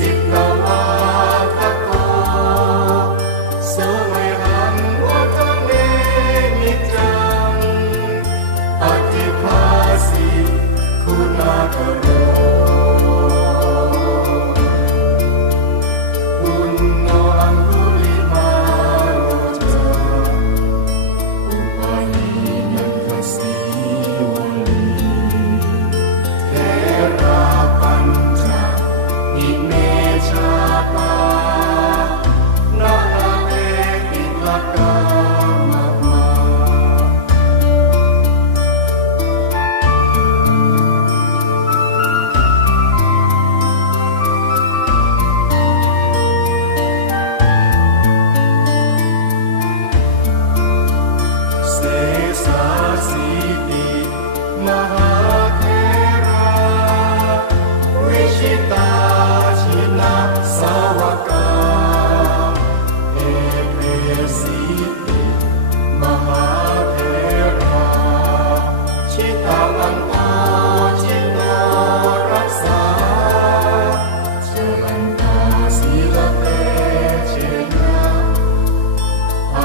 สิทธิ์น้อ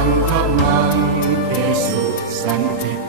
งพระมังเตสุสันติ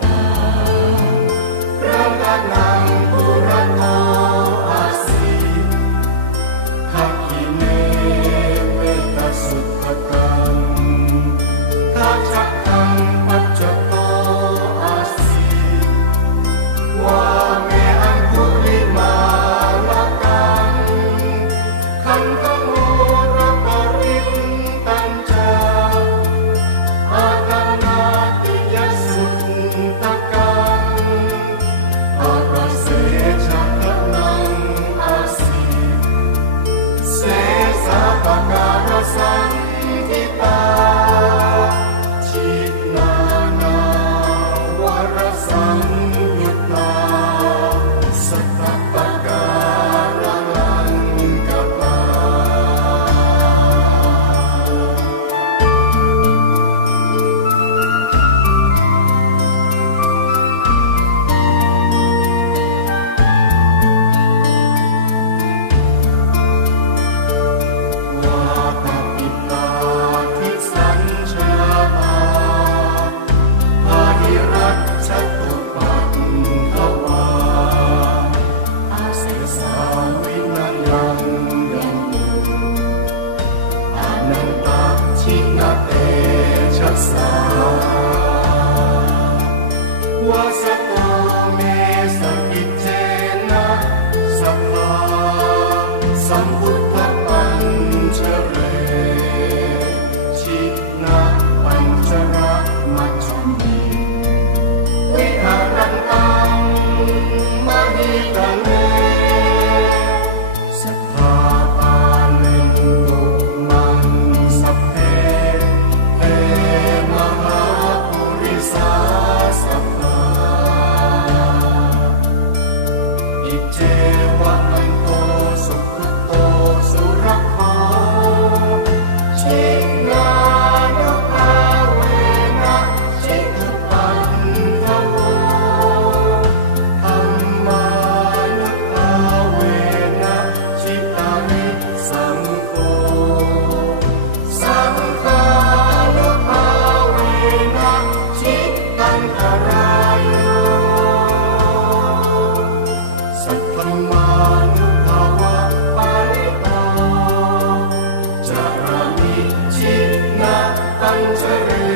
能不？当作。